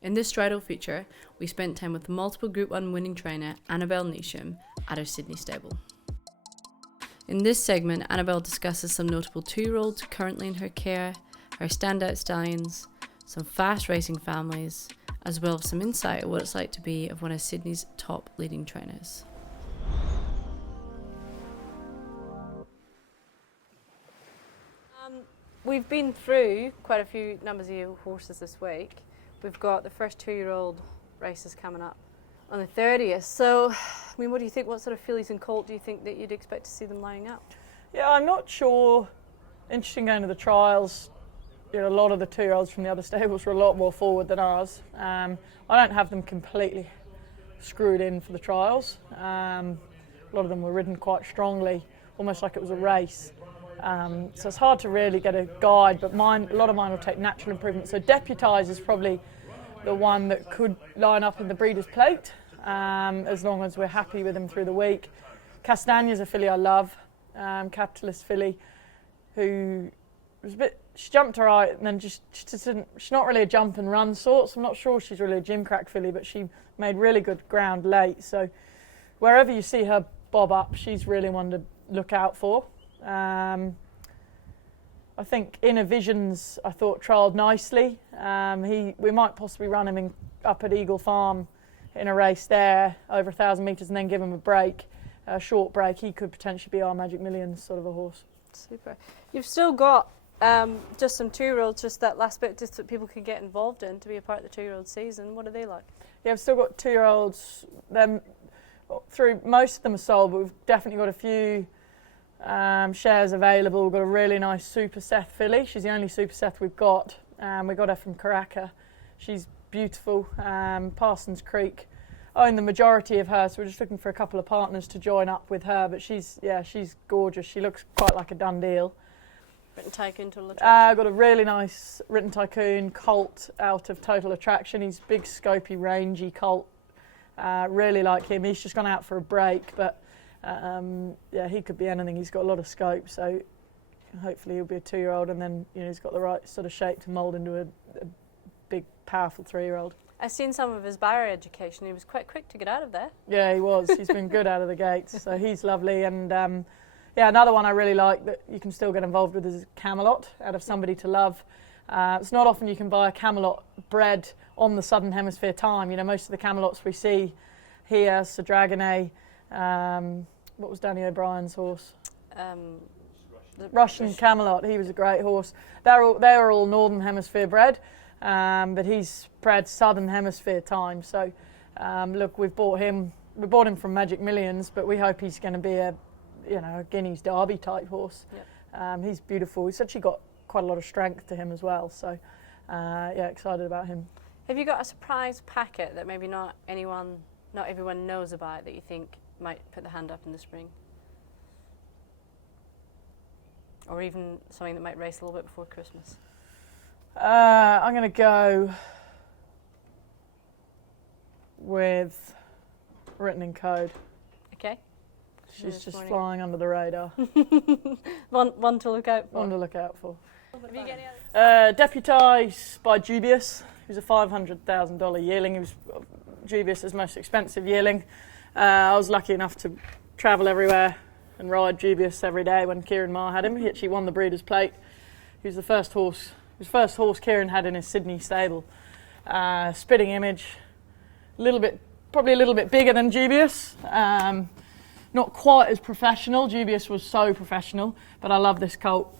In this stridal feature, we spent time with multiple Group 1 winning trainer Annabel Neasham at her Sydney stable. In this segment, Annabelle discusses some notable 2-year-olds currently in her care, her standout stallions, some fast racing families, as well as some insight on what it's like to be of one of Sydney's top leading trainers. We've been through quite a few numbers of horses this week. We've got the first 2-year-old races coming up on the 30th. So, I mean, what do you think? What sort of fillies and colt do you think that you'd expect to see them lining up? Yeah, I'm not sure. Interesting going to the trials. You know, a lot of the 2-year-olds from the other stables were a lot more forward than ours. I don't have them completely screwed in for the trials. A lot of them were ridden quite strongly, almost like it was a race. So it's hard to really get a guide, but a lot of mine will take natural improvement. So Deputise is probably the one that could line up in the Breeders' Plate, as long as we're happy with him through the week. Castagne's a filly I love, capitalist filly, who was she jumped all right, and then she's not really a jump and run sort, so I'm not sure she's really a gym crack filly, but she made really good ground late. So wherever you see her bob up, she's really one to look out for. I think Inner Visions, I thought, trialled nicely. We might possibly run him up at Eagle Farm in a race there, over 1,000 metres, and then give him a short break. He could potentially be our Magic Millions sort of a horse. Super. You've still got just some 2-year-olds, just that last bit, just that people can get involved in to be a part of the 2-year-old season. What are they like? Yeah, I've still got 2-year-olds. Most of them are sold, but we've definitely got a few shares available. We've got a really nice Super Seth filly. She's the only Super Seth we've got. We got her from Karaka. She's beautiful. Parsons Creek own the majority of her, so we're just looking for a couple of partners to join up with her. But she's gorgeous. She looks quite like a done deal. Written Tycoon, Total Attraction. I've got a really nice Written Tycoon colt out of Total Attraction. He's big, scopy, rangy colt. Really like him. He's just gone out for a break, but he could be anything. He's got a lot of scope, so hopefully he'll be a 2-year-old, and then he's got the right sort of shape to mould into a big, powerful 3-year-old. I've seen some of his barrier education. He was quite quick to get out of there. Yeah, he was. He's been good out of the gates, so he's lovely. And another one I really like that you can still get involved with is Camelot, out of Somebody to Love. It's not often you can buy a Camelot bred on the Southern Hemisphere time. Most of the Camelots we see here, Sir Dragonet, what was Danny O'Brien's horse? Russian Camelot. He was a great horse. They were all Northern Hemisphere bred, but he's bred Southern Hemisphere time. So look, we bought him from Magic Millions, but we hope he's going to be a Guineas Derby type horse. Yep. He's beautiful. He's actually got quite a lot of strength to him as well. So excited about him. Have you got a surprise packet that maybe not everyone knows about that you think might put the hand up in the spring? Or even something that might race a little bit before Christmas? I'm going to go with Written in Code. Okay. She's just flying under the radar. One to look out for. One to look out for. Have you got any others? Deputise by Dubious. He was a $500,000 yearling. He was Dubious' most expensive yearling. I was lucky enough to travel everywhere and ride Dubious every day when Kieran Maher had him. He actually won the Breeders' Plate. He was the first horse Kieran had in his Sydney stable. Spitting image, probably a little bit bigger than Dubious. Not quite as professional. Dubious was so professional, but I love this colt.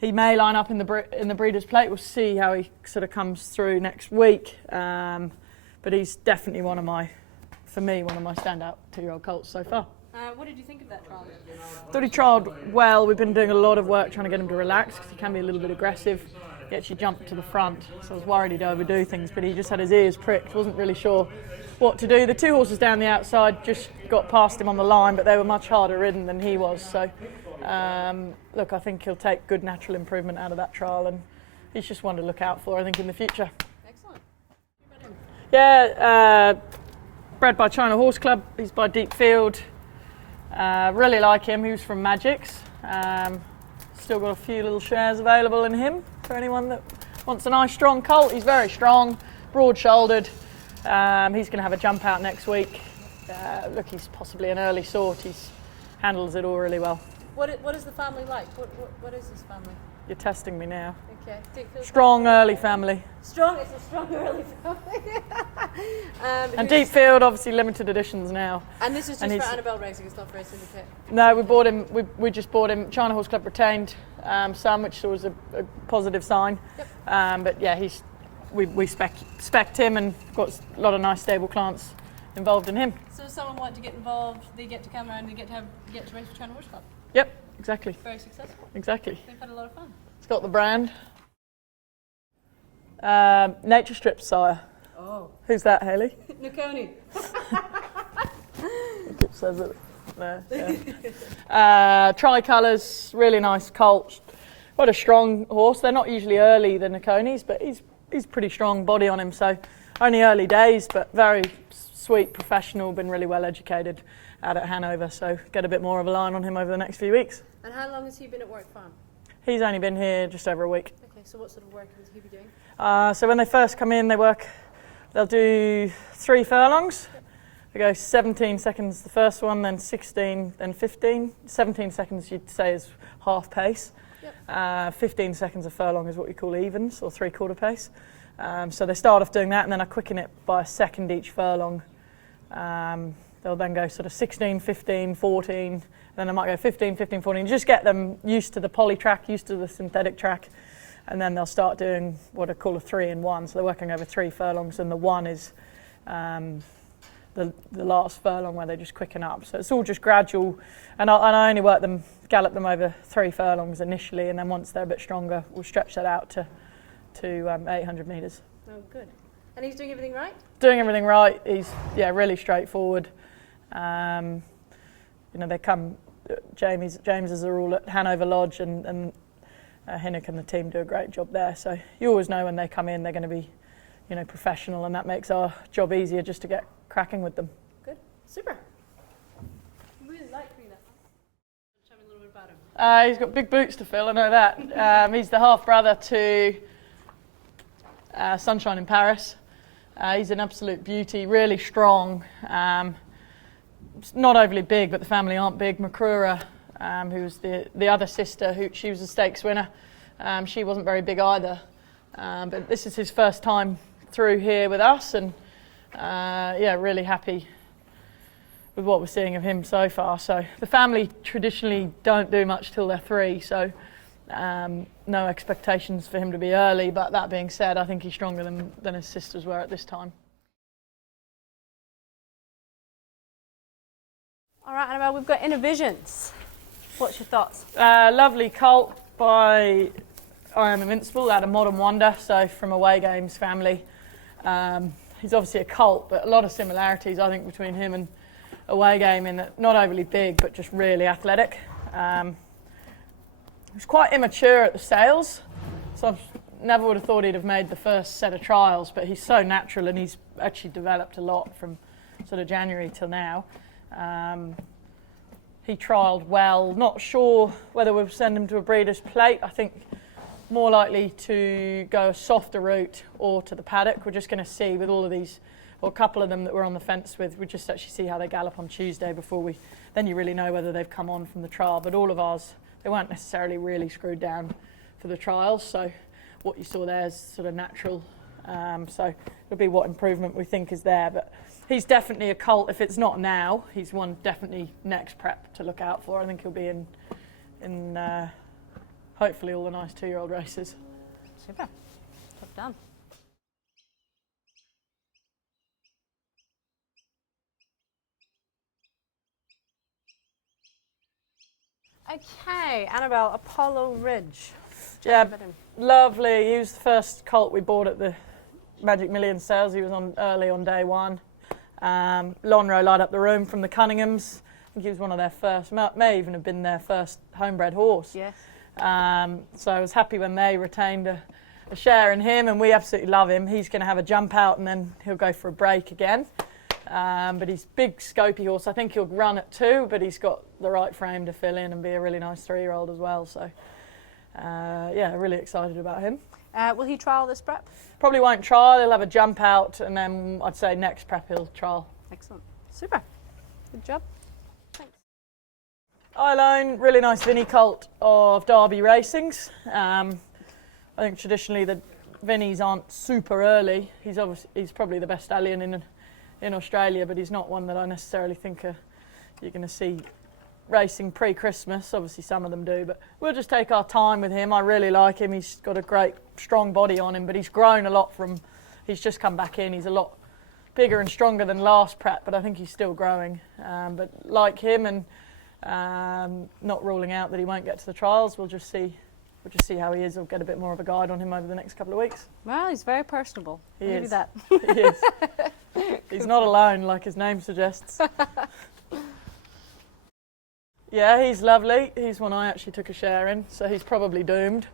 He may line up in the Breeders' Plate. We'll see how he sort of comes through next week. But he's definitely one of my standout 2-year-old colts so far. What did you think of that trial? I thought he trialled well. We've been doing a lot of work trying to get him to relax because he can be a little bit aggressive. He actually jumped to the front, so I was worried he'd overdo things, but he just had his ears pricked, wasn't really sure what to do. The 2 horses down the outside just got past him on the line, but they were much harder ridden than he was. So, look, I think he'll take good natural improvement out of that trial, and he's just one to look out for, I think, in the future. Excellent. Yeah, bred by China Horse Club. He's by Deep Field. Really like him. He was from Magic's. Still got a few little shares available in him for anyone that wants a nice strong colt. He's very strong, broad-shouldered. He's going to have a jump out next week. Look, he's possibly an early sort. He handles it all really well. What is the family like? What is this family? You're testing me now. Okay. Do you feel Strong early family. strong? It's a strong early family. And Deep Field, obviously limited editions now. And this is just for Annabelle racing. It's not for a syndicate. No, we bought him. We just bought him. China Horse Club retained some, which was a positive sign. Yep. But yeah, we spec'd him and got a lot of nice stable clients involved in him. So if someone wanted to get involved, they get to come around and they get to race for China Horse Club. Yep, exactly. Very successful. Exactly. They've had a lot of fun. It's got the brand. Nature Strip Sire. Oh. Who's that, Hayley? Nakoni. It says it there. Yeah. Tricolours, really nice colt. Quite a strong horse. They're not usually early, the Nakonis, but he's pretty strong body on him. So only early days, but very sweet, professional. Been really well educated out at Hanover. So get a bit more of a line on him over the next few weeks. And how long has he been at Warwick Farm? He's only been here just over a week. Okay, so what sort of work will he be doing? So when they first come in, they'll do 3 furlongs. They go 17 seconds the first one, then 16, then 15. 17 seconds you'd say is half pace. Yep. 15 seconds a furlong is what we call evens, or 3/4 pace. So they start off doing that, and then I quicken it by a second each furlong. They'll then go sort of 16, 15, 14, then I might go 15, 15, 14. Just get them used to the poly track, used to the synthetic track. And then they'll start doing what I call a 3-in-1. So they're working over 3 furlongs, and the 1 is the last furlong where they just quicken up. So it's all just gradual. And I only gallop them over 3 furlongs initially, and then once they're a bit stronger, we'll stretch that out to 800 metres. Oh, good. And he's doing everything right? Doing everything right. He's really straightforward. They come. Jameses are all at Hanover Lodge, and Hinnock and the team do a great job there. So you always know when they come in, they're going to be, professional, and that makes our job easier just to get cracking with them. Good. Super. I really like Rena. Tell me a little bit about him. He's got big boots to fill, I know that. He's the half brother to Sunshine in Paris. He's an absolute beauty, really strong. Not overly big, but the family aren't big. Makrura, who was the other sister, she was a stakes winner. She wasn't very big either. But this is his first time through here with us, and really happy with what we're seeing of him so far. So the family traditionally don't do much till they're 3, so no expectations for him to be early. But that being said, I think he's stronger than his sisters were at this time. All right, Annabelle, we've got Innovisions. What's your thoughts? Lovely colt by I Am Invincible out of Modern Wonder, so from Away Games family. He's obviously a colt, but a lot of similarities, I think, between him and Away Game in that not overly big, but just really athletic. He was quite immature at the sales, so I never would have thought he'd have made the first set of trials, but he's so natural, and he's actually developed a lot from sort of January till now. He trialled well. Not sure whether we'll send him to a breeder's plate. I think more likely to go a softer route or to the paddock. We're just going to see with all of these, or a couple of them that we're on the fence with. We just actually see how they gallop on Tuesday then you really know whether they've come on from the trial. But all of ours, they weren't necessarily really screwed down for the trials. So what you saw there is sort of natural. So it'll be what improvement we think is there. But he's definitely a colt. If it's not now, he's one definitely next prep to look out for. I think he'll be in hopefully all the nice 2-year-old races. Super. Top done. Okay, Annabelle, Apollo Ridge. Yeah, lovely. He was the first colt we bought at the Magic Millions sales. He was on early on day 1. Lonro light up the room from the Cunninghams. I think he was one of their first, may even have been their first homebred horse. Yes. So I was happy when they retained a share in him, and we absolutely love him. He's going to have a jump out, and then he'll go for a break again. But he's big, scopy horse. I think he'll run at 2, but he's got the right frame to fill in and be a really nice 3-year-old as well. So, really excited about him. Will he trial this prep? Probably won't trial, he'll have a jump out, and then I'd say next prep he'll trial. Excellent. Super. Good job. Thanks. I own really nice Vinny colt of Derby Racing's. I think traditionally the Vinnies aren't super early. He's probably the best stallion in Australia, but he's not one that I necessarily think you're going to see racing pre-Christmas. Obviously some of them do, but we'll just take our time with him. I really like him. He's got a great strong body on him, but he's grown a lot he's just come back in. He's a lot bigger and stronger than last prep, but I think he's still growing. But like him, and not ruling out that he won't get to the trials. We'll just see how he is. We'll get a bit more of a guide on him over the next couple of weeks. Well, he's very personable. He Maybe is. that. He is. He's not alone, like his name suggests. Yeah, he's lovely. He's one I actually took a share in, so he's probably doomed.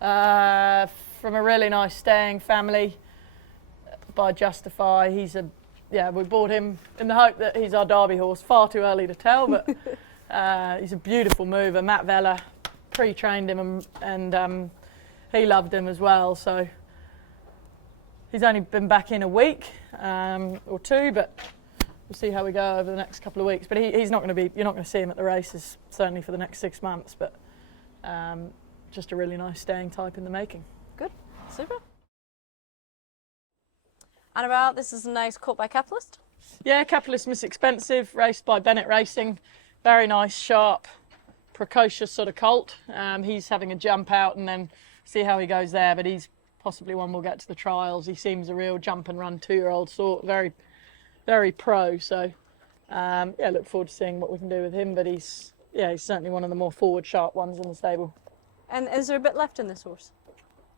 From a really nice staying family by Justify. We bought him in the hope that he's our Derby horse. Far too early to tell, but he's a beautiful mover. Matt Vella pre-trained him and he loved him as well. So he's only been back in a week or two, but we'll see how we go over the next couple of weeks. But he's not going to be. You're not going to see him at the races certainly for the next 6 months. But just a really nice staying type in the making. Good. Super. Annabelle, this is a nice colt by Capitalist. Yeah, Capitalist Miss Expensive, raced by Bennett Racing. Very nice, sharp, precocious sort of colt. He's having a jump out and then see how he goes there. But he's possibly one we'll get to the trials. He seems a real jump and run 2-year-old sort. Very, very pro. So look forward to seeing what we can do with him. But he's certainly one of the more forward, sharp ones in the stable. And is there a bit left in this horse?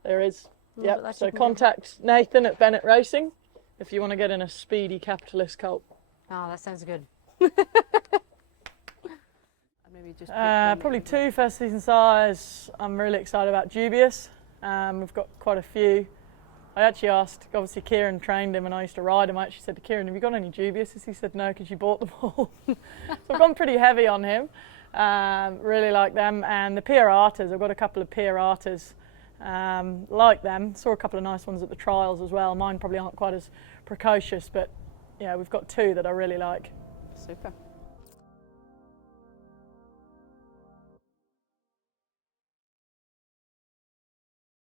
There is. Yep. left So you can contact Nathan at Bennett Racing if you want to get in a speedy Capitalist colt. Oh, that sounds good. Maybe just Probably 2 first season sires. I'm really excited about Dubious. We've got quite a few. I actually asked, obviously Kieran trained him and I used to ride him. I actually said to Kieran, have you got any Dubiouses? He said no, because you bought them all. So I've gone pretty heavy on him. Really like them. And the Pieratas, I've got a couple of Pieratas. Like them. Saw a couple of nice ones at the trials as well. Mine probably aren't quite as precocious, but yeah, we've got 2 that I really like. Super.